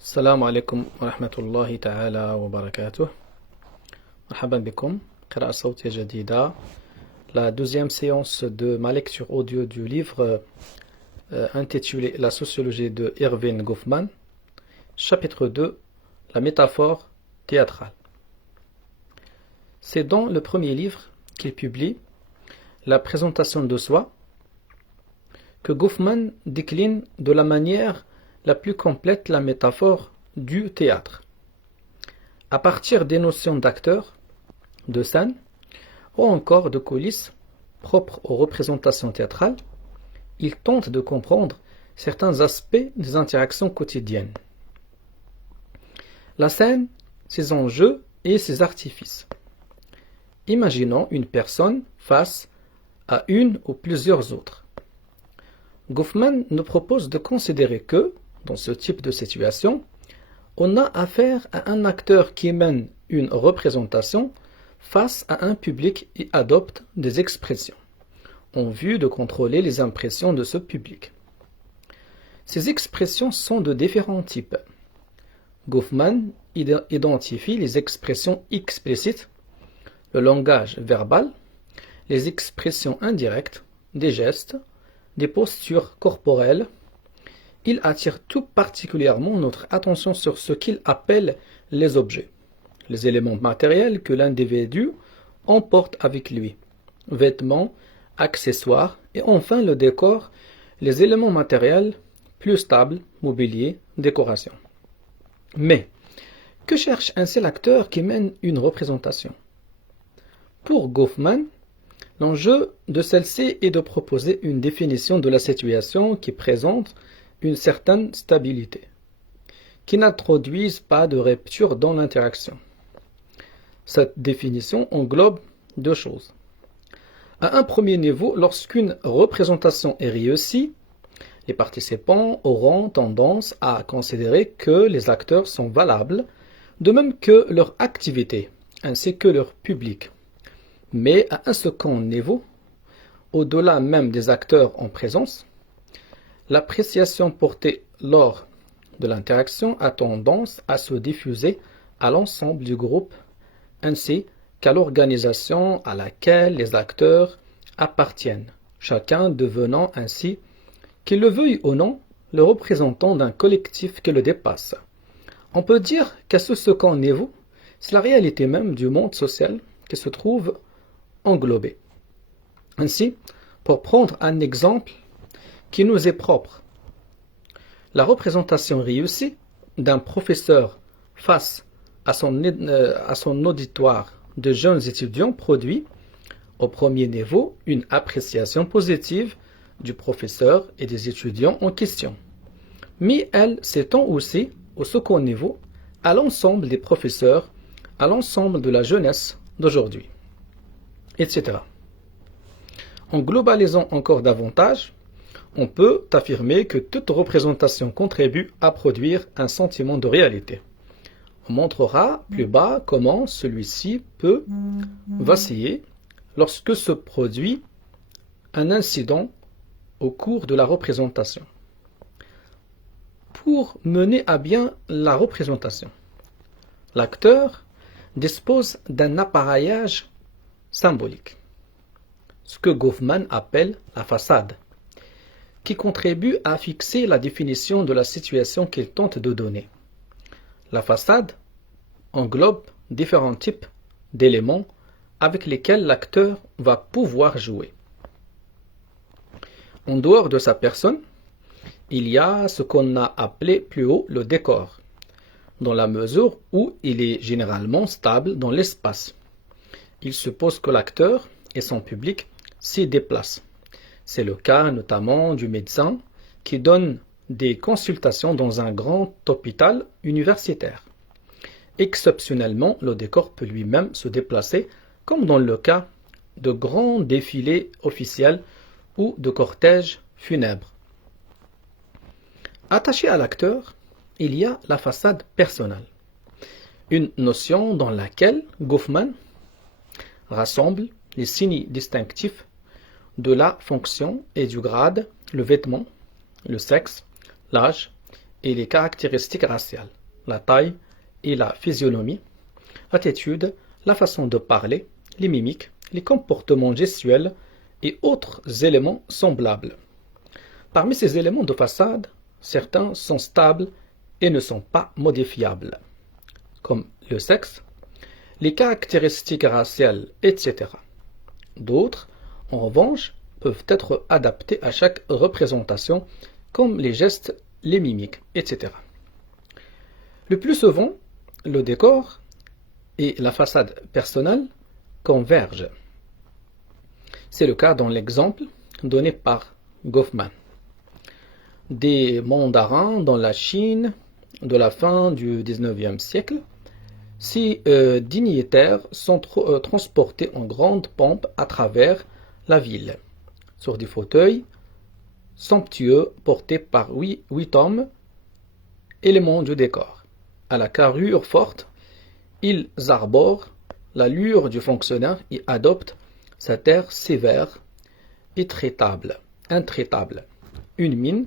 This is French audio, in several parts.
السلام عليكم ورحمة الله تعالى وبركاته. مرحبا بكم. قراءة صوتية جديدة. La deuxième séance de ma lecture audio du livre intitulé La sociologie de Erving Goffman. Chapitre 2. La métaphore théâtrale. C'est dans le premier livre qu'il publie, La présentation de soi, que Goffman décline de la manière la plus complète la métaphore du théâtre. À partir des notions d'acteur, de scène, ou encore de coulisses propres aux représentations théâtrales, il tente de comprendre certains aspects des interactions quotidiennes. La scène, ses enjeux et ses artifices. Imaginons une personne face à une ou plusieurs autres. Goffman nous propose de considérer que, dans ce type de situation, on a affaire à un acteur qui mène une représentation face à un public et adopte des expressions, en vue de contrôler les impressions de ce public. Ces expressions sont de différents types. Goffman identifie les expressions explicites, le langage verbal, les expressions indirectes, des gestes, des postures corporelles. Il attire tout particulièrement notre attention sur ce qu'il appelle les objets, les éléments matériels que l'individu emporte avec lui, vêtements, accessoires et enfin le décor, les éléments matériels plus stables, mobilier, décoration. Mais, que cherche ainsi l'acteur qui mène une représentation? Pour Goffman, l'enjeu de celle-ci est de proposer une définition de la situation qui présente une certaine stabilité, qui n'introduise pas de rupture dans l'interaction. Cette définition englobe deux choses. À un premier niveau, lorsqu'une représentation est réussie, les participants auront tendance à considérer que les acteurs sont valables, de même que leur activité, ainsi que leur public. Mais à un second niveau, au-delà même des acteurs en présence, l'appréciation portée lors de l'interaction a tendance à se diffuser à l'ensemble du groupe ainsi qu'à l'organisation à laquelle les acteurs appartiennent, chacun devenant ainsi, qu'il le veuille ou non, le représentant d'un collectif qui le dépasse. On peut dire qu'à ce second niveau, c'est la réalité même du monde social qui se trouve englobé. Ainsi, pour prendre un exemple qui nous est propre, la représentation réussie d'un professeur face à son auditoire de jeunes étudiants produit, au premier niveau, une appréciation positive du professeur et des étudiants en question. Mais elle s'étend aussi, au second niveau, à l'ensemble des professeurs, à l'ensemble de la jeunesse d'aujourd'hui, etc. En globalisant encore davantage, on peut affirmer que toute représentation contribue à produire un sentiment de réalité. On montrera plus bas comment celui-ci peut vaciller lorsque se produit un incident au cours de la représentation. Pour mener à bien la représentation, l'acteur dispose d'un appareillage symbolique, ce que Goffman appelle la façade, qui contribue à fixer la définition de la situation qu'il tente de donner. La façade englobe différents types d'éléments avec lesquels l'acteur va pouvoir jouer. En dehors de sa personne, il y a ce qu'on a appelé plus haut le décor, dans la mesure où il est généralement stable dans l'espace. Il suppose que l'acteur et son public s'y déplacent. C'est le cas notamment du médecin qui donne des consultations dans un grand hôpital universitaire. Exceptionnellement, le décor peut lui-même se déplacer, comme dans le cas de grands défilés officiels ou de cortèges funèbres. Attaché à l'acteur, il y a la façade personnelle, une notion dans laquelle Goffman rassemble les signes distinctifs de la fonction et du grade, le vêtement, le sexe, l'âge et les caractéristiques raciales, la taille et la physionomie, l'attitude, la façon de parler, les mimiques, les comportements gestuels et autres éléments semblables. Parmi ces éléments de façade, certains sont stables et ne sont pas modifiables, comme le sexe, les caractéristiques raciales, etc. D'autres, en revanche, peuvent être adaptés à chaque représentation, comme les gestes, les mimiques, etc. Le plus souvent, le décor et la façade personnelle convergent. C'est le cas dans l'exemple donné par Goffman. Des mandarins dans la Chine de la fin du XIXe siècle, ces dignitaires sont transportés en grande pompe à travers la ville, sur des fauteuils somptueux portés par huit hommes, éléments du décor. À la carrure forte, ils arborent l'allure du fonctionnaire et adoptent cet air sévère et intraitable, une mine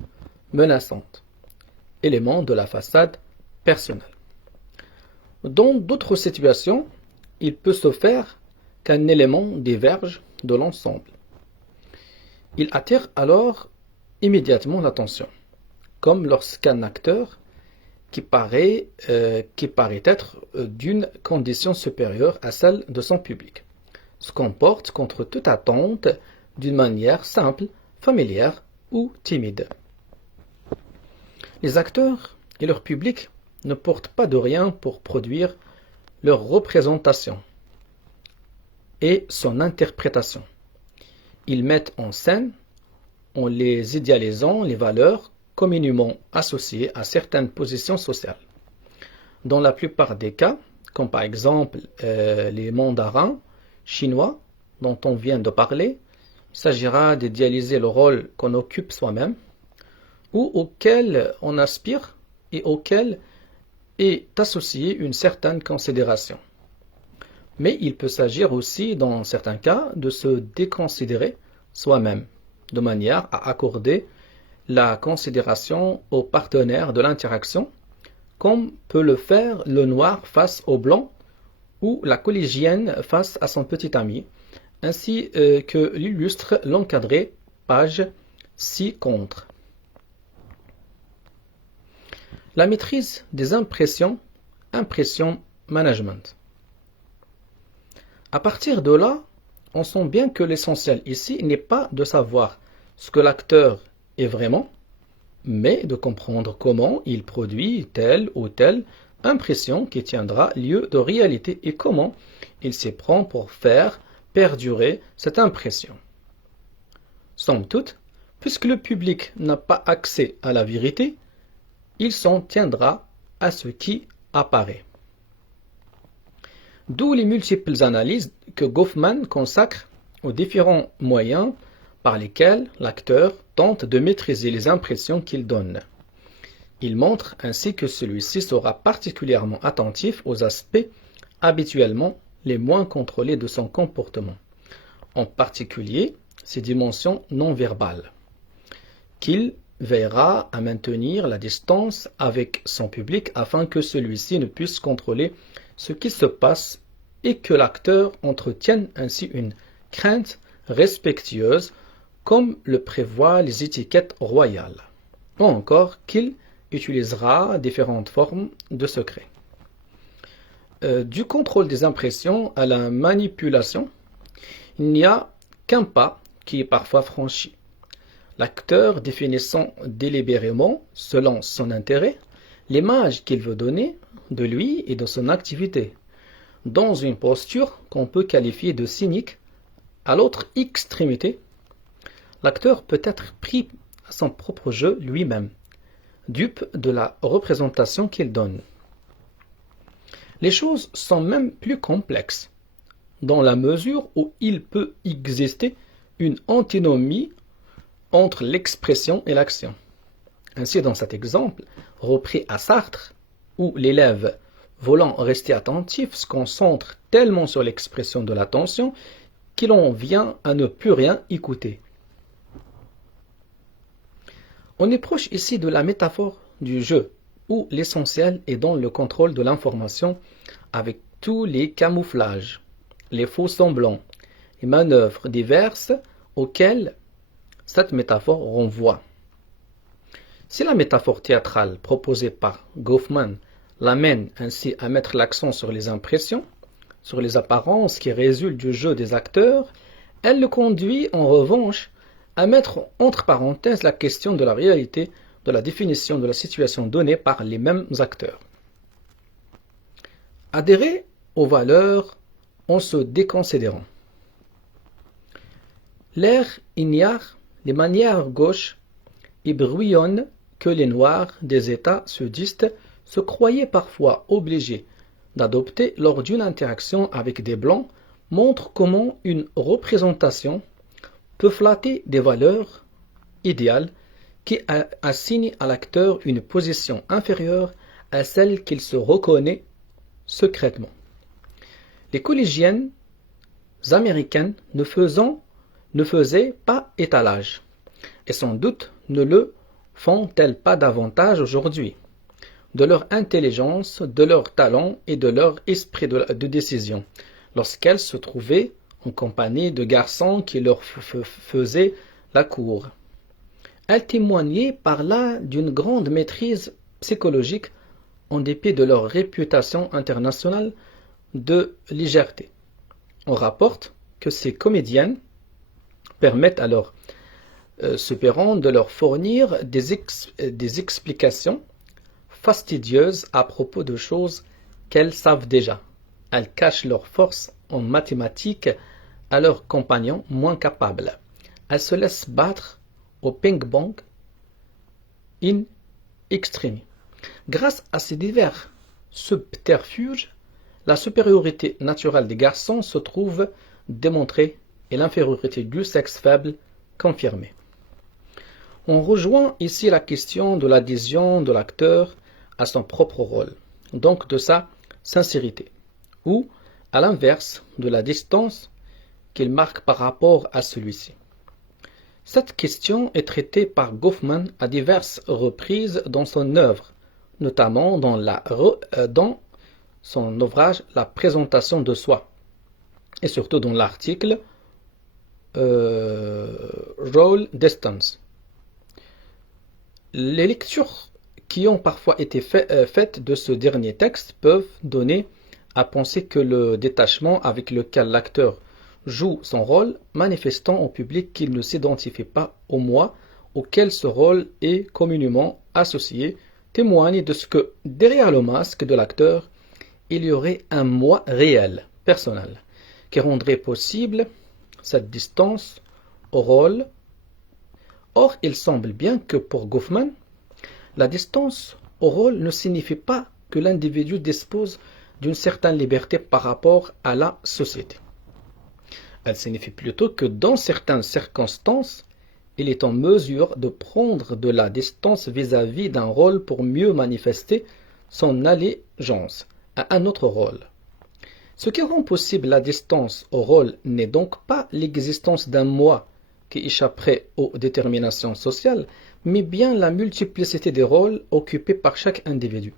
menaçante, élément de la façade personnelle. Dans d'autres situations, il peut se faire qu'un élément diverge de l'ensemble. Il attire alors immédiatement l'attention, comme lorsqu'un acteur qui paraît être d'une condition supérieure à celle de son public se comporte contre toute attente d'une manière simple, familière ou timide. Les acteurs et leur public ne portent pas de rien pour produire leur représentation et son interprétation. Ils mettent en scène, en les idéalisant, les valeurs communément associées à certaines positions sociales. Dans la plupart des cas, comme par exemple les mandarins chinois dont on vient de parler, il s'agira d'idéaliser le rôle qu'on occupe soi-même ou auquel on aspire et auquel est associée une certaine considération. Mais il peut s'agir aussi, dans certains cas, de se déconsidérer soi-même, de manière à accorder la considération aux partenaires de l'interaction, comme peut le faire le noir face au blanc ou la collégienne face à son petit ami, ainsi que l'illustre l'encadré, page ci-contre. La maîtrise des impression management. À partir de là, on sent bien que l'essentiel ici n'est pas de savoir ce que l'acteur est vraiment, mais de comprendre comment il produit telle ou telle impression qui tiendra lieu de réalité et comment il s'y prend pour faire perdurer cette impression. Somme toute, puisque le public n'a pas accès à la vérité, il s'en tiendra à ce qui apparaît. D'où les multiples analyses que Goffman consacre aux différents moyens par lesquels l'acteur tente de maîtriser les impressions qu'il donne. Il montre ainsi que celui-ci sera particulièrement attentif aux aspects habituellement les moins contrôlés de son comportement, en particulier ses dimensions non verbales, qu'il veillera à maintenir la distance avec son public afin que celui-ci ne puisse contrôler ce qui se passe et que l'acteur entretienne ainsi une crainte respectueuse comme le prévoient les étiquettes royales, ou encore qu'il utilisera différentes formes de secret. Du contrôle des impressions à la manipulation, il n'y a qu'un pas qui est parfois franchi. L'acteur définissant délibérément, selon son intérêt, l'image qu'il veut donner de lui et de son activité, dans une posture qu'on peut qualifier de cynique. À l'autre extrémité, l'acteur peut être pris à son propre jeu lui-même, dupe de la représentation qu'il donne. Les choses sont même plus complexes, dans la mesure où il peut exister une antinomie entre l'expression et l'action. Ainsi, dans cet exemple, repris à Sartre, où l'élève, voulant rester attentif, se concentre tellement sur l'expression de l'attention qu'il en vient à ne plus rien écouter. On est proche ici de la métaphore du jeu, où l'essentiel est dans le contrôle de l'information avec tous les camouflages, les faux semblants et manœuvres diverses auxquelles cette métaphore renvoie. Si la métaphore théâtrale proposée par Goffman l'amène ainsi à mettre l'accent sur les impressions, sur les apparences qui résultent du jeu des acteurs, elle le conduit en revanche à mettre entre parenthèses la question de la réalité de la définition de la situation donnée par les mêmes acteurs. Adhérer aux valeurs en se déconsidérant. L'air ignare les manières gauches et brouillonne que les Noirs des États sudistes se croyaient parfois obligés d'adopter lors d'une interaction avec des Blancs montre comment une représentation peut flatter des valeurs idéales qui assignent à l'acteur une position inférieure à celle qu'il se reconnaît secrètement. Les collégiennes américaines ne faisaient pas étalage, et sans doute ne le font-elles pas davantage aujourd'hui, de leur intelligence, de leur talent et de leur esprit de décision, lorsqu'elles se trouvaient en compagnie de garçons qui leur faisaient la cour. Elles témoignaient par là d'une grande maîtrise psychologique en dépit de leur réputation internationale de légèreté. On rapporte que ces comédiennes permettent à leurs supérants de leur fournir des explications fastidieuses à propos de choses qu'elles savent déjà. Elles cachent leur force en mathématiques à leurs compagnons moins capables. Elles se laissent battre au ping-pong in extremis. Grâce à ces divers subterfuges, la supériorité naturelle des garçons se trouve démontrée et l'infériorité du sexe faible confirmée. On rejoint ici la question de l'adhésion de l'acteur à son propre rôle, donc de sa sincérité, ou, à l'inverse, de la distance qu'il marque par rapport à celui-ci. Cette question est traitée par Goffman à diverses reprises dans son œuvre, notamment dans son ouvrage La présentation de soi, et surtout dans l'article Role Distance. Les lectures qui ont parfois été faites de ce dernier texte peuvent donner à penser que le détachement avec lequel l'acteur joue son rôle, manifestant au public qu'il ne s'identifie pas au moi auquel ce rôle est communément associé, témoigne de ce que, derrière le masque de l'acteur, il y aurait un moi réel, personnel, qui rendrait possible cette distance au rôle. Or, il semble bien que pour Goffman, la distance au rôle ne signifie pas que l'individu dispose d'une certaine liberté par rapport à la société. Elle signifie plutôt que dans certaines circonstances, il est en mesure de prendre de la distance vis-à-vis d'un rôle pour mieux manifester son allégeance à un autre rôle. Ce qui rend possible la distance au rôle n'est donc pas l'existence d'un moi qui échapperait aux déterminations sociales, mais bien la multiplicité des rôles occupés par chaque individu.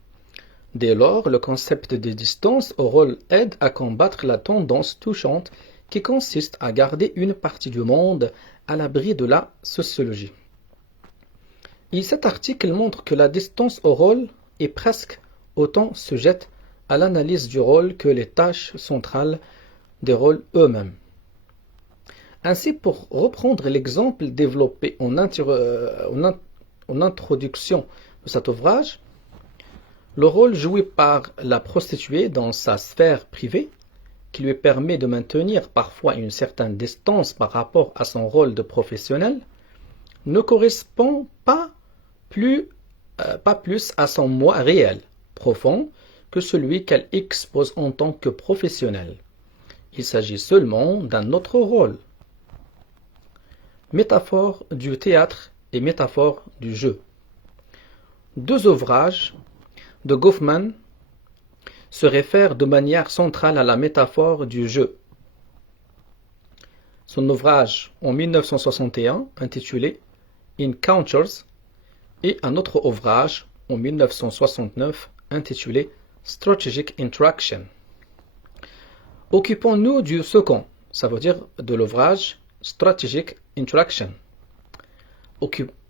Dès lors, le concept de distance au rôle aide à combattre la tendance touchante qui consiste à garder une partie du monde à l'abri de la sociologie. Et cet article montre que la distance au rôle est presque autant sujette à l'analyse du rôle que les tâches centrales des rôles eux-mêmes. Ainsi, pour reprendre l'exemple développé en introduction de cet ouvrage, le rôle joué par la prostituée dans sa sphère privée, qui lui permet de maintenir parfois une certaine distance par rapport à son rôle de professionnel, ne correspond pas plus à son moi réel, profond, que celui qu'elle expose en tant que professionnel. Il s'agit seulement d'un autre rôle. Métaphore du théâtre et métaphore du jeu. Deux ouvrages de Goffman se réfèrent de manière centrale à la métaphore du jeu. Son ouvrage en 1961 intitulé Encounters et un autre ouvrage en 1969 intitulé Strategic Interaction. Occupons-nous du second, ça veut dire de l'ouvrage Strategic Interaction.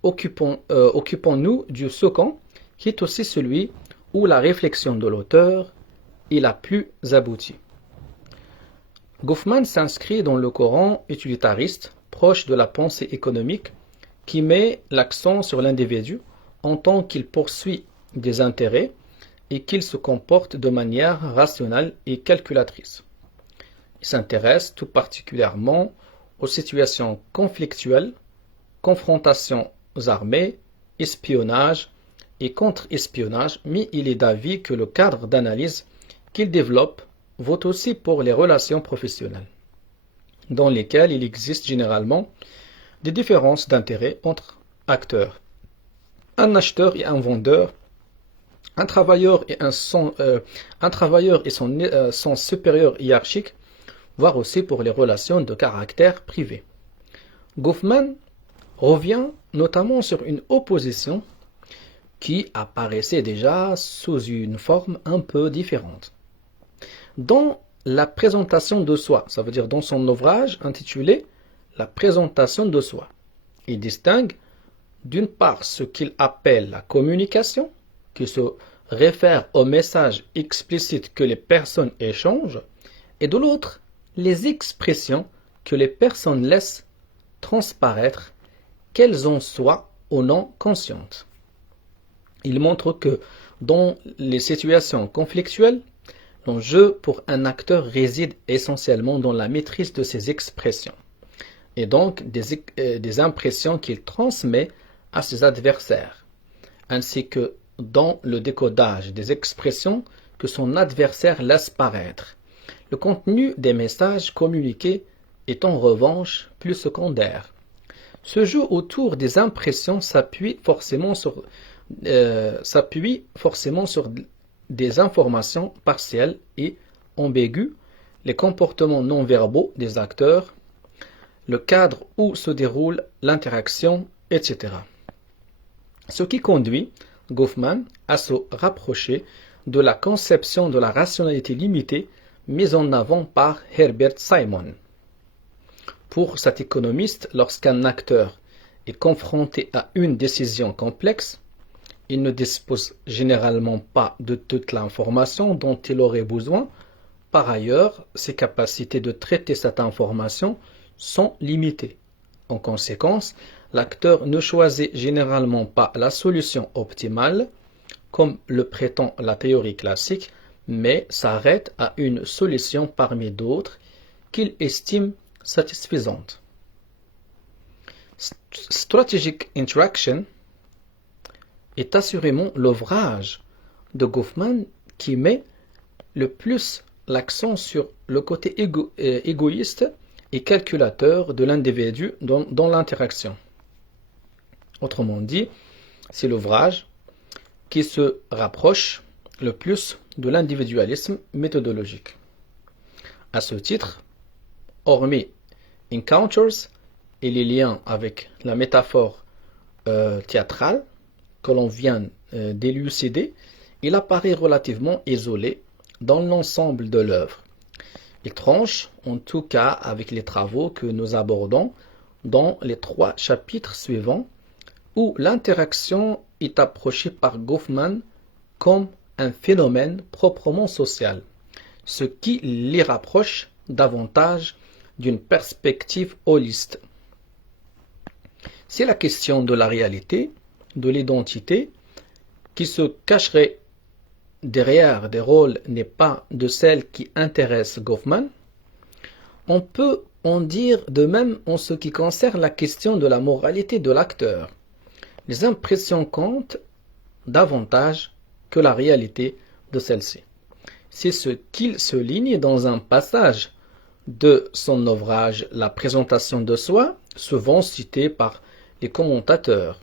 Occupons-nous du second, qui est aussi celui où la réflexion de l'auteur est la plus aboutie. Goffman s'inscrit dans le courant utilitariste, proche de la pensée économique, qui met l'accent sur l'individu en tant qu'il poursuit des intérêts et qu'il se comporte de manière rationnelle et calculatrice. Il s'intéresse tout particulièrement aux situations conflictuelles, confrontations armées, espionnage et contre-espionnage, mais il est d'avis que le cadre d'analyse qu'il développe vaut aussi pour les relations professionnelles, dans lesquelles il existe généralement des différences d'intérêt entre acteurs. Un acheteur et un vendeur, un travailleur et son supérieur hiérarchique, voire aussi pour les relations de caractère privé. Goffman revient notamment sur une opposition qui apparaissait déjà sous une forme un peu différente. Dans la présentation de soi, ça veut dire dans son ouvrage intitulé La présentation de soi, il distingue d'une part ce qu'il appelle la communication, qui se réfère au message explicite que les personnes échangent, et de l'autre, les expressions que les personnes laissent transparaître, qu'elles en soient ou non conscientes. Il montre que dans les situations conflictuelles, l'enjeu pour un acteur réside essentiellement dans la maîtrise de ses expressions, et donc des impressions qu'il transmet à ses adversaires, ainsi que dans le décodage des expressions que son adversaire laisse paraître. Le contenu des messages communiqués est en revanche plus secondaire. Ce jeu autour des impressions s'appuie forcément sur des informations partielles et ambiguës, les comportements non verbaux des acteurs, le cadre où se déroule l'interaction, etc. Ce qui conduit Goffman à se rapprocher de la conception de la rationalité limitée mise en avant par Herbert Simon. Pour cet économiste, lorsqu'un acteur est confronté à une décision complexe, il ne dispose généralement pas de toute l'information dont il aurait besoin. Par ailleurs, ses capacités de traiter cette information sont limitées. En conséquence, l'acteur ne choisit généralement pas la solution optimale, comme le prétend la théorie classique, mais s'arrête à une solution parmi d'autres qu'il estime satisfaisante. Strategic Interaction est assurément l'ouvrage de Goffman qui met le plus l'accent sur le côté égoïste et calculateur de l'individu dans l'interaction. Autrement dit, c'est l'ouvrage qui se rapproche le plus de l'individualisme méthodologique. À ce titre, hormis Encounters et les liens avec la métaphore théâtrale que l'on vient d'élucider, il apparaît relativement isolé dans l'ensemble de l'œuvre. Il tranche en tout cas avec les travaux que nous abordons dans les 3 chapitres suivants, où l'interaction est approchée par Goffman comme un phénomène proprement social, ce qui les rapproche davantage d'une perspective holiste. C'est la question de la réalité, de l'identité, qui se cacherait derrière des rôles n'est pas de celle qui intéresse Goffman. On peut en dire de même en ce qui concerne la question de la moralité de l'acteur. Les impressions comptent davantage que la réalité de celle-ci. C'est ce qu'il souligne dans un passage de son ouvrage La présentation de soi, souvent cité par les commentateurs.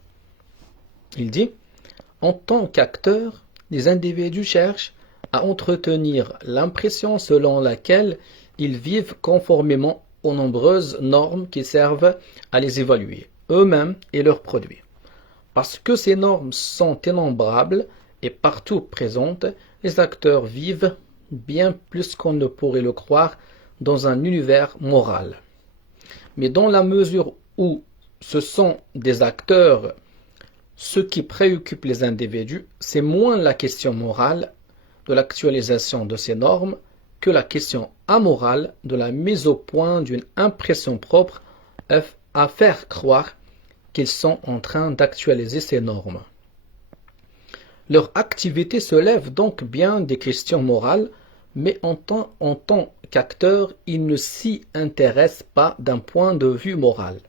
Il dit « En tant qu'acteur, les individus cherchent à entretenir l'impression selon laquelle ils vivent conformément aux nombreuses normes qui servent à les évaluer, eux-mêmes et leurs produits. Parce que ces normes sont innombrables et partout présentes, les acteurs vivent bien plus qu'on ne pourrait le croire dans un univers moral. Mais dans la mesure où ce sont des acteurs, ce qui préoccupe les individus, c'est moins la question morale de l'actualisation de ces normes que la question amorale de la mise au point d'une impression propre à faire croire qu'ils sont en train d'actualiser ces normes. Leur activité soulève donc bien des questions morales, mais en tant qu'acteurs, ils ne s'y intéressent pas d'un point de vue moral,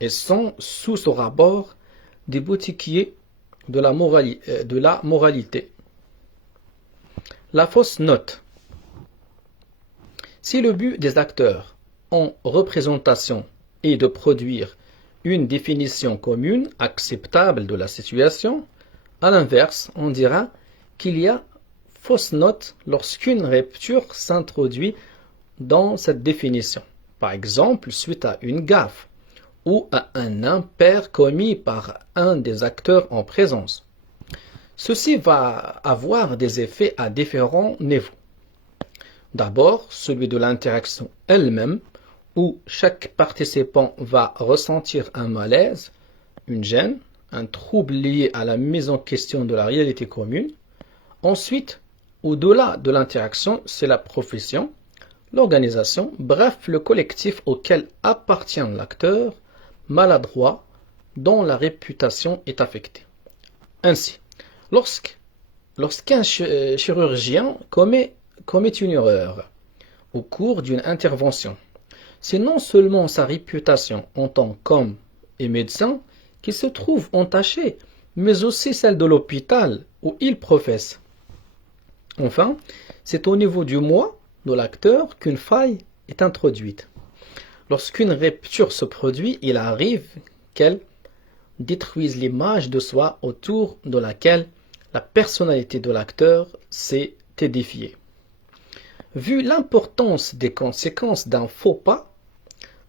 et sont sous ce rapport des boutiquiers de la moralité. La fausse note. Si le but des acteurs en représentation est de produire une définition commune, acceptable de la situation, à l'inverse, on dira qu'il y a fausse note lorsqu'une rupture s'introduit dans cette définition. Par exemple, suite à une gaffe ou à un impair commis par un des acteurs en présence. Ceci va avoir des effets à différents niveaux. D'abord, celui de l'interaction elle-même, où chaque participant va ressentir un malaise, une gêne, un trouble lié à la mise en question de la réalité commune. Ensuite, au-delà de l'interaction, c'est la profession, l'organisation, bref, le collectif auquel appartient l'acteur maladroit dont la réputation est affectée. Ainsi, lorsqu'un chirurgien commet une erreur au cours d'une intervention, c'est non seulement sa réputation en tant qu'homme et médecin qui se trouve entachée, mais aussi celle de l'hôpital où il professe. Enfin, c'est au niveau du moi de l'acteur qu'une faille est introduite. Lorsqu'une rupture se produit, il arrive qu'elle détruise l'image de soi autour de laquelle la personnalité de l'acteur s'est édifiée. Vu l'importance des conséquences d'un faux pas,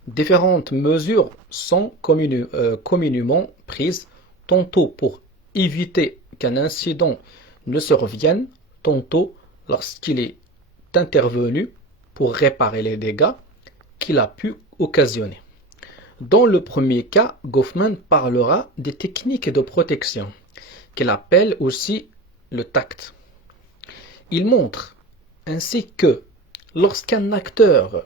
différentes mesures sont communément prises, tantôt pour éviter qu'un incident ne se revienne, tantôt lorsqu'il est intervenu pour réparer les dégâts qu'il a pu occasionner. Dans le premier cas, Goffman parlera des techniques de protection, qu'il appelle aussi le tact. Il montre ainsi que lorsqu'un acteur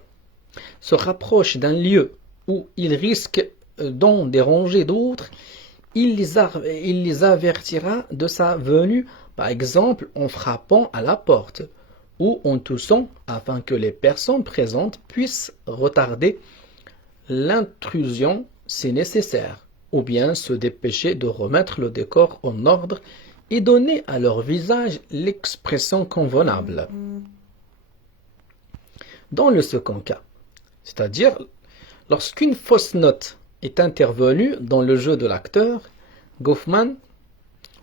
se rapproche d'un lieu où il risque d'en déranger d'autres, il les avertira de sa venue, par exemple en frappant à la porte ou en toussant afin que les personnes présentes puissent retarder l'intrusion si nécessaire, ou bien se dépêcher de remettre le décor en ordre et donner à leur visage l'expression convenable. Dans le second cas, c'est-à-dire lorsqu'une fausse note est intervenue dans le jeu de l'acteur, Goffman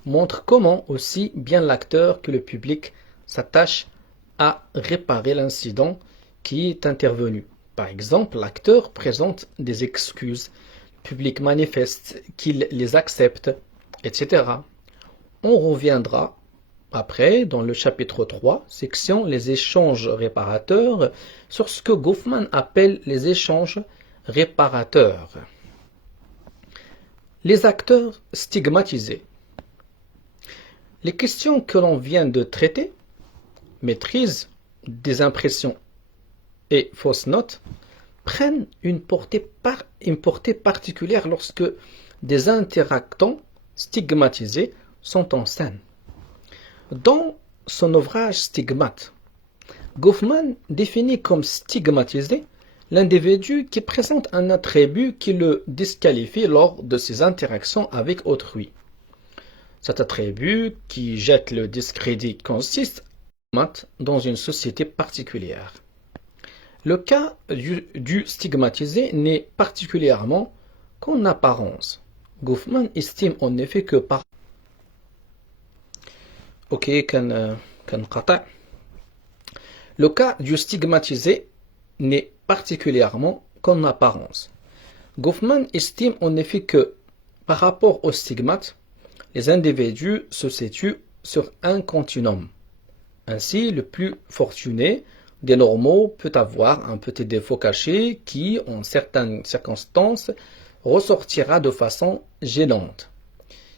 montre comment aussi bien l'acteur que le public s'attachent à réparer l'incident qui est intervenu. Par exemple, l'acteur présente des excuses, le public manifeste qu'il les accepte, etc. On reviendra après, dans le chapitre 3, section les échanges réparateurs, sur ce que Goffman appelle les échanges réparateurs. Les acteurs stigmatisés. Les questions que l'on vient de traiter, maîtrise des impressions et fausses notes, prennent une portée particulière lorsque des interactants stigmatisés sont en scène. Dans son ouvrage Stigmate, Goffman définit comme stigmatisé l'individu qui présente un attribut qui le disqualifie lors de ses interactions avec autrui. Cet attribut qui jette le discrédit consiste dans une société particulière. Le cas du stigmatisé n'est particulièrement qu'en apparence. Goffman estime en effet que par le cas du stigmatisé n'est particulièrement qu'en apparence. Goffman estime en effet que Par rapport aux stigmates, les individus se situent sur un continuum. Ainsi, le plus fortuné des normaux peut avoir un petit défaut caché qui, en certaines circonstances, ressortira de façon gênante.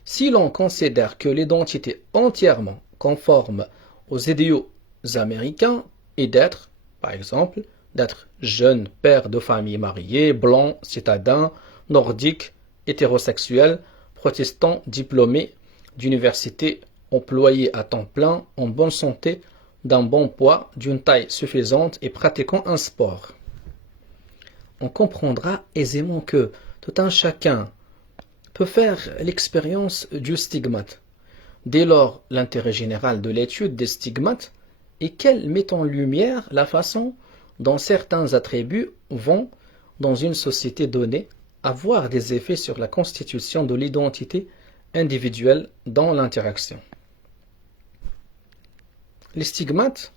Si l'on considère que l'identité entièrement conforme aux idéaux américains est d'être, par exemple, d'être jeune père de famille mariée, blanc, citadin, nordique, hétérosexuel, protestant, diplômé d'université, employé à temps plein, en bonne santé, d'un bon poids, d'une taille suffisante et pratiquant un sport. On comprendra aisément que tout un chacun peut faire l'expérience du stigmate. Dès lors, l'intérêt général de l'étude des stigmates est qu'elle met en lumière la façon dont certains attributs vont, dans une société donnée, avoir des effets sur la constitution de l'identité individuelle dans l'interaction. Les stigmates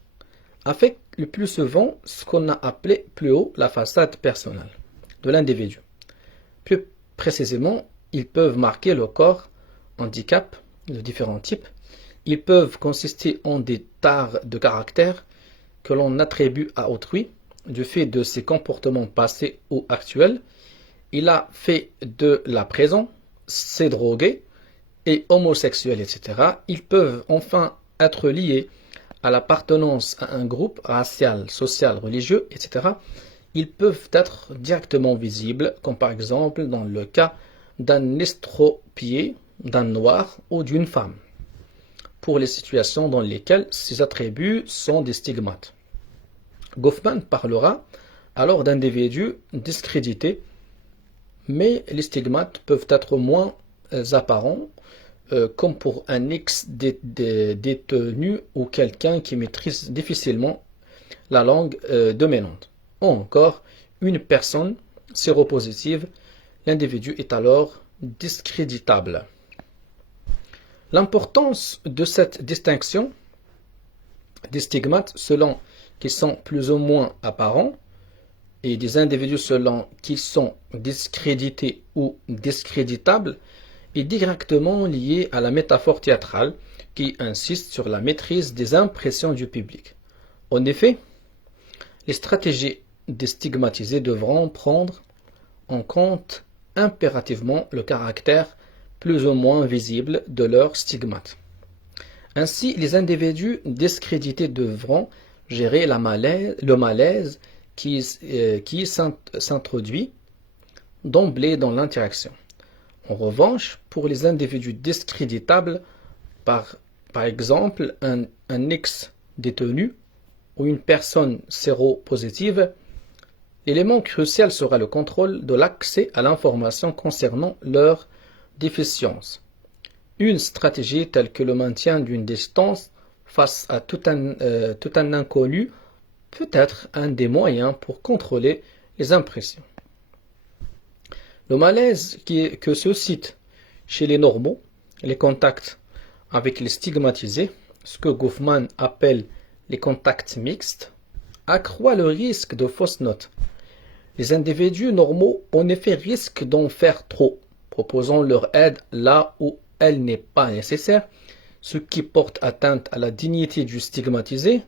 affectent le plus souvent ce qu'on a appelé plus haut la façade personnelle de l'individu. Plus précisément, ils peuvent marquer le corps, handicap de différents types. Ils peuvent consister en des tares de caractère que l'on attribue à autrui du fait de ses comportements passés ou actuels. Il a fait de la prison, s'est drogué, est homosexuel, etc. Ils peuvent enfin être liés à l'appartenance à un groupe racial, social, religieux, etc. Ils peuvent être directement visibles, comme par exemple dans le cas d'un estropié, d'un noir ou d'une femme, pour les situations dans lesquelles ces attributs sont des stigmates. Goffman parlera alors d'individus discrédités, mais les stigmates peuvent être moins apparents, comme pour un ex-détenu ou quelqu'un qui maîtrise difficilement la langue dominante. Ou encore, une personne séropositive, l'individu est alors discréditable. L'importance de cette distinction des stigmates selon qu'ils sont plus ou moins apparents et des individus selon qu'ils sont discrédités ou discréditables est directement liée à la métaphore théâtrale qui insiste sur la maîtrise des impressions du public. En effet, les stratégies des stigmatisés devront prendre en compte impérativement le caractère plus ou moins visible de leurs stigmates. Ainsi, les individus discrédités devront gérer le malaise qui s'introduit d'emblée dans l'interaction. En revanche, pour les individus discréditables, par exemple un ex-détenu ou une personne séropositive, l'élément crucial sera le contrôle de l'accès à l'information concernant leur déficience. Une stratégie telle que le maintien d'une distance face à tout un inconnu peut être un des moyens pour contrôler les impressions. Le malaise que suscite chez les normaux les contacts avec les stigmatisés, ce que Goffman appelle les contacts mixtes, accroît le risque de fausses notes. Les individus normaux en effet risquent d'en faire trop, proposant leur aide là où elle n'est pas nécessaire, ce qui porte atteinte à la dignité du stigmatisé,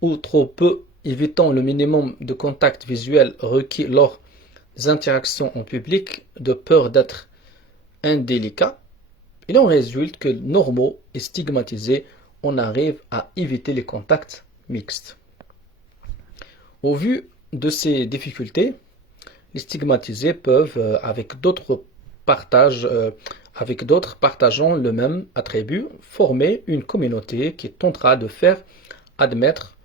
ou trop peu, évitant le minimum de contact visuel requis lors des interactions en public, de peur d'être indélicat. Il en résulte que normaux et stigmatisés, on arrive à éviter les contacts mixtes. Au vu de ces difficultés, les stigmatisés peuvent, avec d'autres partageant le même attribut, former une communauté qui tentera de faire admettre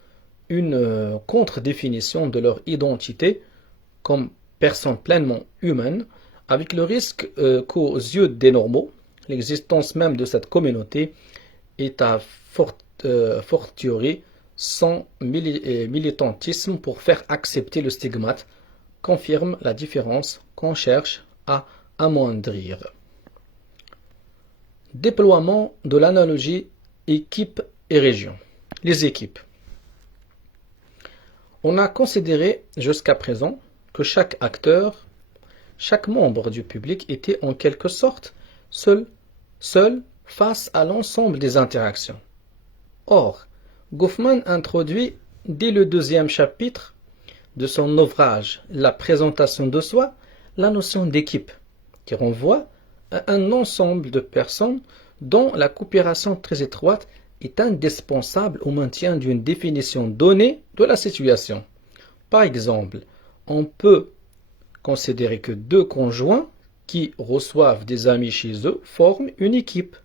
une contre-définition de leur identité comme personnes pleinement humaines, avec le risque qu'aux yeux des normaux, l'existence même de cette communauté est à fortiori sans militantisme pour faire accepter le stigmate, confirme la différence qu'on cherche à amoindrir. Déploiement de l'analogie équipe et région. Les équipes. On a considéré jusqu'à présent que chaque acteur chaque membre du public était en quelque sorte seul face à l'ensemble des interactions. Or, Goffman introduit dès le deuxième chapitre de son ouvrage La présentation de soi la notion d'équipe, qui renvoie à un ensemble de personnes dont la coopération très étroite est indispensable au maintien d'une définition donnée de la situation. Par exemple, on peut considérer que deux conjoints qui reçoivent des amis chez eux forment une équipe.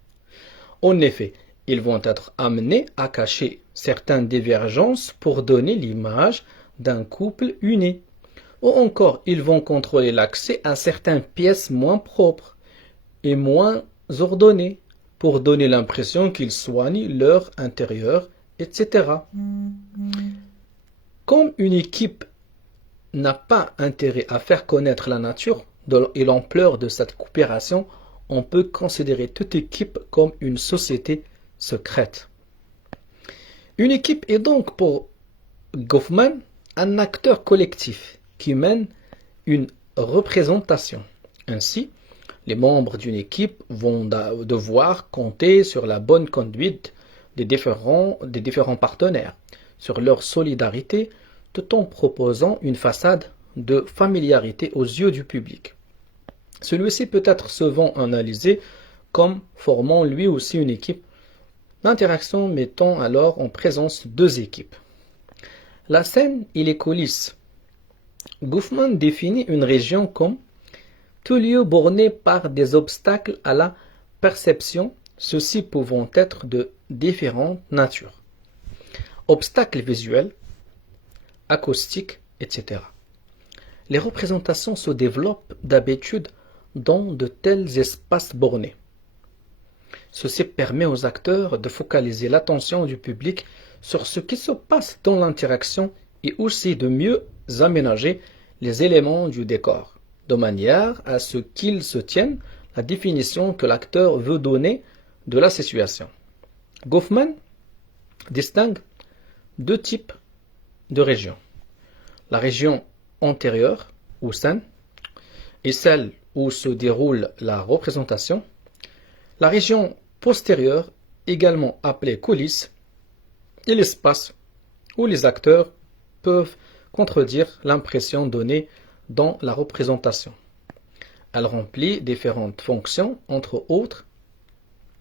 En effet, ils vont être amenés à cacher certaines divergences pour donner l'image d'un couple uni. Ou encore, ils vont contrôler l'accès à certaines pièces moins propres et moins ordonnées pour donner l'impression qu'ils soignent leur intérieur, etc. Comme une équipe n'a pas intérêt à faire connaître la nature et l'ampleur de cette coopération, on peut considérer toute équipe comme une société secrète. Une équipe est donc pour Goffman un acteur collectif qui mène une représentation. Ainsi, les membres d'une équipe vont devoir compter sur la bonne conduite des différents partenaires, sur leur solidarité, tout en proposant une façade de familiarité aux yeux du public. Celui-ci peut être souvent analysé comme formant lui aussi une équipe, l'interaction mettant alors en présence deux équipes. La scène et les coulisses. Goffman définit une région comme tout lieu borné par des obstacles à la perception, ceux-ci pouvant être de différentes natures. Obstacles visuels, acoustiques, etc. Les représentations se développent d'habitude dans de tels espaces bornés. Ceci permet aux acteurs de focaliser l'attention du public sur ce qui se passe dans l'interaction et aussi de mieux aménager les éléments du décor, de manière à ce qu'ils se tiennent la définition que l'acteur veut donner de la situation. Goffman distingue deux types de régions. La région antérieure ou scène et celle où se déroule la représentation. La région postérieure, également appelée coulisses, est l'espace où les acteurs peuvent contredire l'impression donnée dans la représentation. Elle remplit différentes fonctions, entre autres,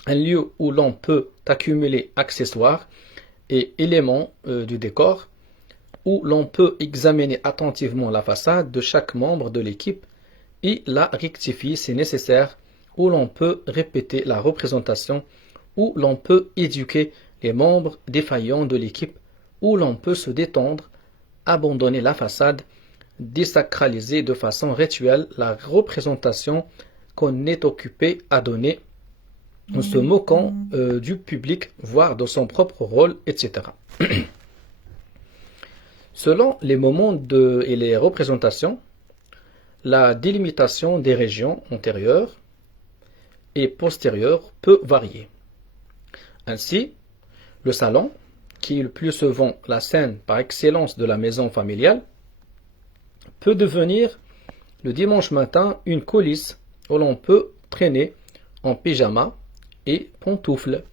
un lieu où l'on peut accumuler accessoires et éléments du décor, où l'on peut examiner attentivement la façade de chaque membre de l'équipe et la rectifier si nécessaire, où l'on peut répéter la représentation, où l'on peut éduquer les membres défaillants de l'équipe, où l'on peut se détendre, abandonner la façade, désacraliser de façon rituelle la représentation qu'on est occupé à donner, en se moquant du public, voire de son propre rôle, etc. Selon les moments et les représentations, la délimitation des régions antérieures et postérieures peut varier. Ainsi, le salon, qui est le plus souvent la scène par excellence de la maison familiale, peut devenir le dimanche matin une coulisse où l'on peut traîner en pyjama et pantoufles.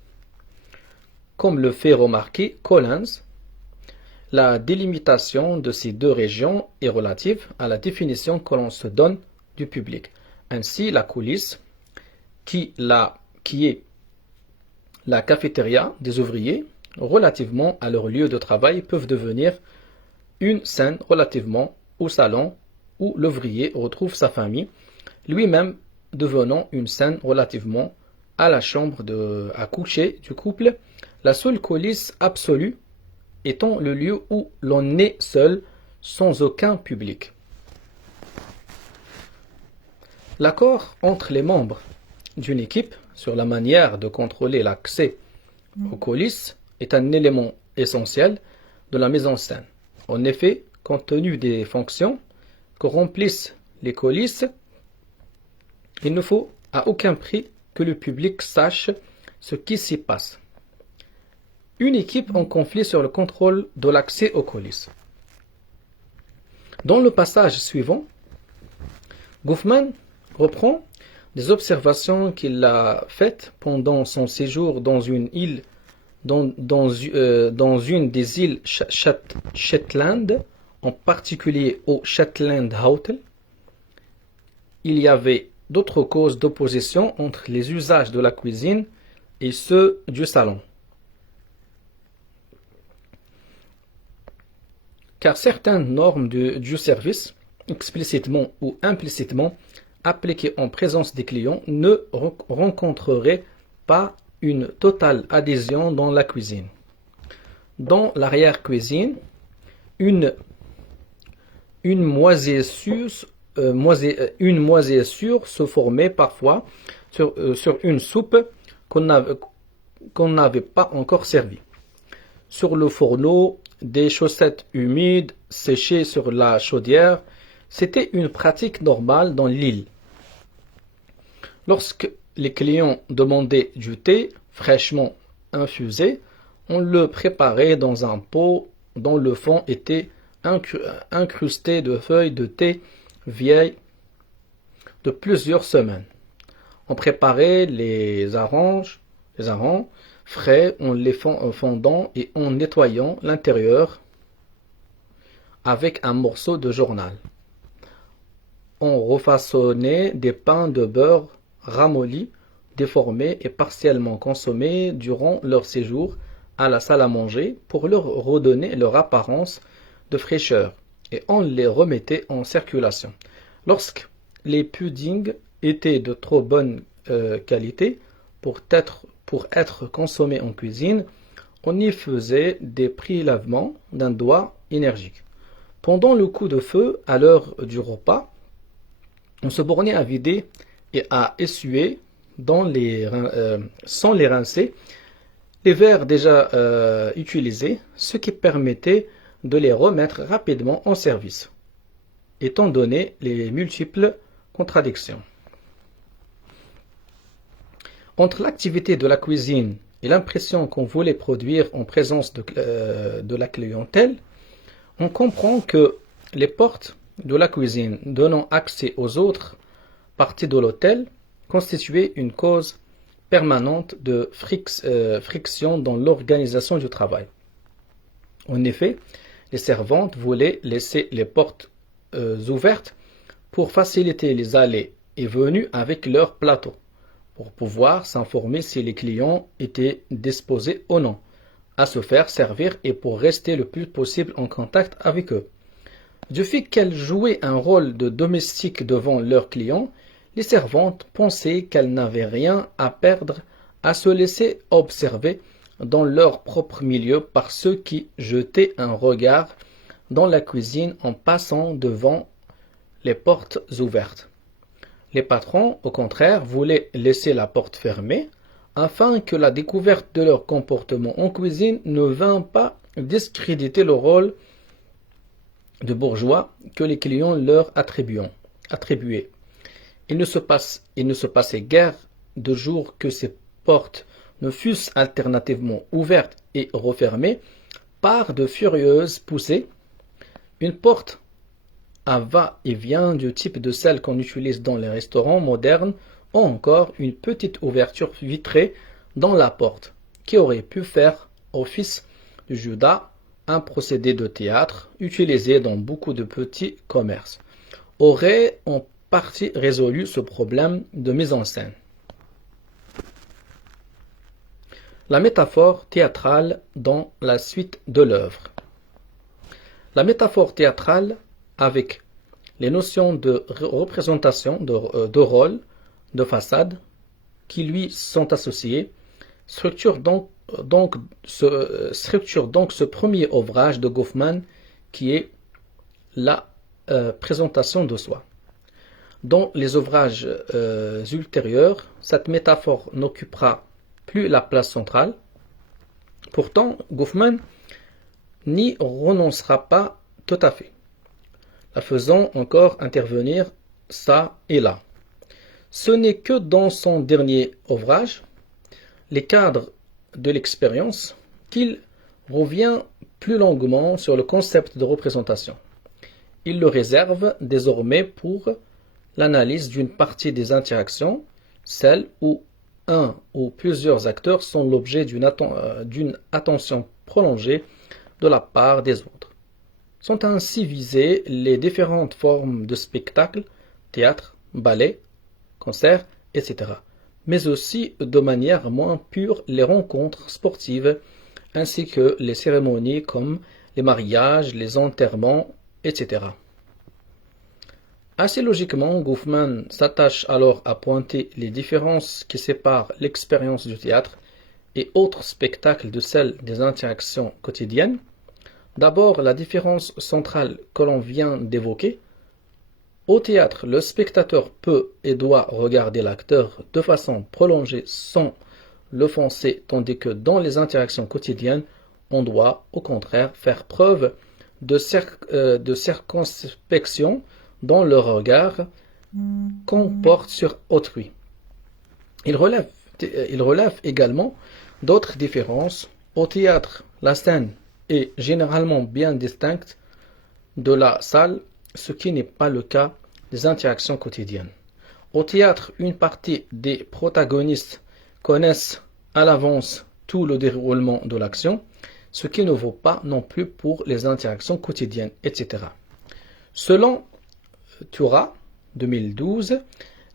Comme le fait remarquer Collins, la délimitation de ces deux régions est relative à la définition que l'on se donne du public. Ainsi, la coulisse, qui est la cafétéria des ouvriers, relativement à leur lieu de travail, peuvent devenir une scène relativement au salon où l'ouvrier retrouve sa famille, lui-même devenant une scène relativement à la chambre à coucher du couple, la seule coulisse absolue étant le lieu où l'on est seul, sans aucun public. L'accord entre les membres d'une équipe sur la manière de contrôler l'accès aux coulisses est un élément essentiel de la mise en scène. En effet, compte tenu des fonctions que remplissent les coulisses, il ne faut à aucun prix que le public sache ce qui s'y passe. Une équipe en conflit sur le contrôle de l'accès aux coulisses. Dans le passage suivant, Goffman reprend des observations qu'il a faites pendant son séjour dans une île, dans une des îles Shetland, en particulier au Shetland Hotel. Il y avait d'autres causes d'opposition entre les usages de la cuisine et ceux du salon. Car certaines normes du service, explicitement ou implicitement appliquées en présence des clients, ne rencontreraient pas une totale adhésion dans la cuisine. Dans l'arrière-cuisine, une moisissure se formait parfois sur une soupe qu'on n'avait pas encore servie. Sur le fourneau, des chaussettes humides séchées sur la chaudière, c'était une pratique normale dans l'île. Lorsque les clients demandaient du thé fraîchement infusé, on le préparait dans un pot dont le fond était incrusté de feuilles de thé vieilles de plusieurs semaines. On préparait les harengs frais en les fondant et en nettoyant l'intérieur avec un morceau de journal. On refaçonnait des pains de beurre ramollis, déformés et partiellement consommés durant leur séjour à la salle à manger pour leur redonner leur apparence de fraîcheur, et on les remettait en circulation. Lorsque les puddings étaient de trop bonne qualité pour être consommés en cuisine, on y faisait des prélèvements d'un doigt énergique. Pendant le coup de feu, à l'heure du repas, on se bornait à vider et à essuyer sans les rincer les verres déjà utilisés, ce qui permettait de les remettre rapidement en service, étant donné les multiples contradictions. Entre l'activité de la cuisine et l'impression qu'on voulait produire en présence de la clientèle, on comprend que les portes de la cuisine donnant accès aux autres parties de l'hôtel constituaient une cause permanente de friction dans l'organisation du travail. En effet, les servantes voulaient laisser les portes ouvertes pour faciliter les allées et venues avec leurs plateaux, pour pouvoir s'informer si les clients étaient disposés ou non à se faire servir et pour rester le plus possible en contact avec eux. Du fait qu'elles jouaient un rôle de domestique devant leurs clients, les servantes pensaient qu'elles n'avaient rien à perdre à se laisser observer dans leur propre milieu par ceux qui jetaient un regard dans la cuisine en passant devant les portes ouvertes. Les patrons, au contraire, voulaient laisser la porte fermée afin que la découverte de leur comportement en cuisine ne vînt pas discréditer le rôle de bourgeois que les clients leur attribuaient. Il ne se passait guère de jour que ces portes ne fussent alternativement ouvertes et refermées par de furieuses poussées. Une porte à va-et-vient du type de celle qu'on utilise dans les restaurants modernes, ou encore une petite ouverture vitrée dans la porte, qui aurait pu faire office de Judas, un procédé de théâtre utilisé dans beaucoup de petits commerces, aurait en partie résolu ce problème de mise en scène. La métaphore théâtrale dans la suite de l'œuvre. La métaphore théâtrale, avec les notions de représentation, de rôle, de façade, qui lui sont associées, structure donc ce premier ouvrage de Goffman qui est la présentation de soi. Dans les ouvrages ultérieurs, cette métaphore n'occupera plus la place centrale. Pourtant, Goffman n'y renoncera pas tout à fait, la faisant encore intervenir ça et là. Ce n'est que dans son dernier ouvrage, Les cadres de l'expérience, qu'il revient plus longuement sur le concept de représentation. Il le réserve désormais pour l'analyse d'une partie des interactions, celle où un ou plusieurs acteurs sont l'objet d'une attention prolongée de la part des autres. Sont ainsi visées les différentes formes de spectacle, théâtre, ballet, concert, etc. Mais aussi de manière moins pure les rencontres sportives ainsi que les cérémonies comme les mariages, les enterrements, etc. Assez logiquement, Goffman s'attache alors à pointer les différences qui séparent l'expérience du théâtre et autres spectacles de celle des interactions quotidiennes. D'abord, la différence centrale que l'on vient d'évoquer. Au théâtre, le spectateur peut et doit regarder l'acteur de façon prolongée sans l'offenser, tandis que dans les interactions quotidiennes, on doit au contraire faire preuve de circonspection dans le regard qu'on porte sur autrui. Il relève également d'autres différences. Au théâtre, la scène est généralement bien distincte de la salle, ce qui n'est pas le cas des interactions quotidiennes. Au théâtre, une partie des protagonistes connaissent à l'avance tout le déroulement de l'action, ce qui ne vaut pas non plus pour les interactions quotidiennes, etc. Selon Tura, 2012,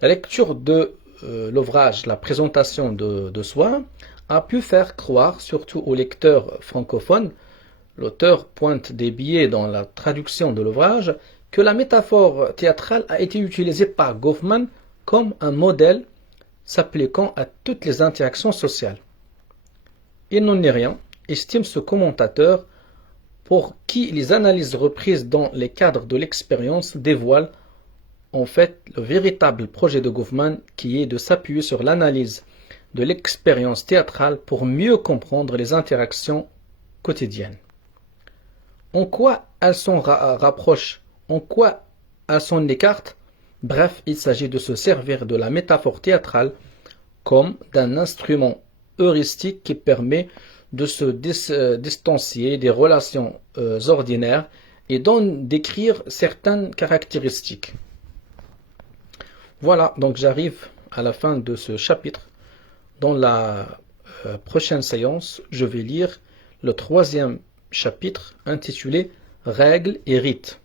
la lecture de l'ouvrage La présentation de soi a pu faire croire, surtout aux lecteurs francophones, l'auteur pointe des biais dans la traduction de l'ouvrage, que la métaphore théâtrale a été utilisée par Goffman comme un modèle s'appliquant à toutes les interactions sociales. Il n'en est rien, estime ce commentateur, pour qui les analyses reprises dans les cadres de l'expérience dévoilent en fait le véritable projet de Goffman, qui est de s'appuyer sur l'analyse de l'expérience théâtrale pour mieux comprendre les interactions quotidiennes. En quoi elles s'en rapprochent, en quoi elles s'en écartent? Bref, il s'agit de se servir de la métaphore théâtrale comme d'un instrument heuristique qui permet de se distancier des relations ordinaires et d'en décrire certaines caractéristiques. Voilà, donc j'arrive à la fin de ce chapitre. Dans la prochaine séance, je vais lire le 3e chapitre intitulé Règles et rites.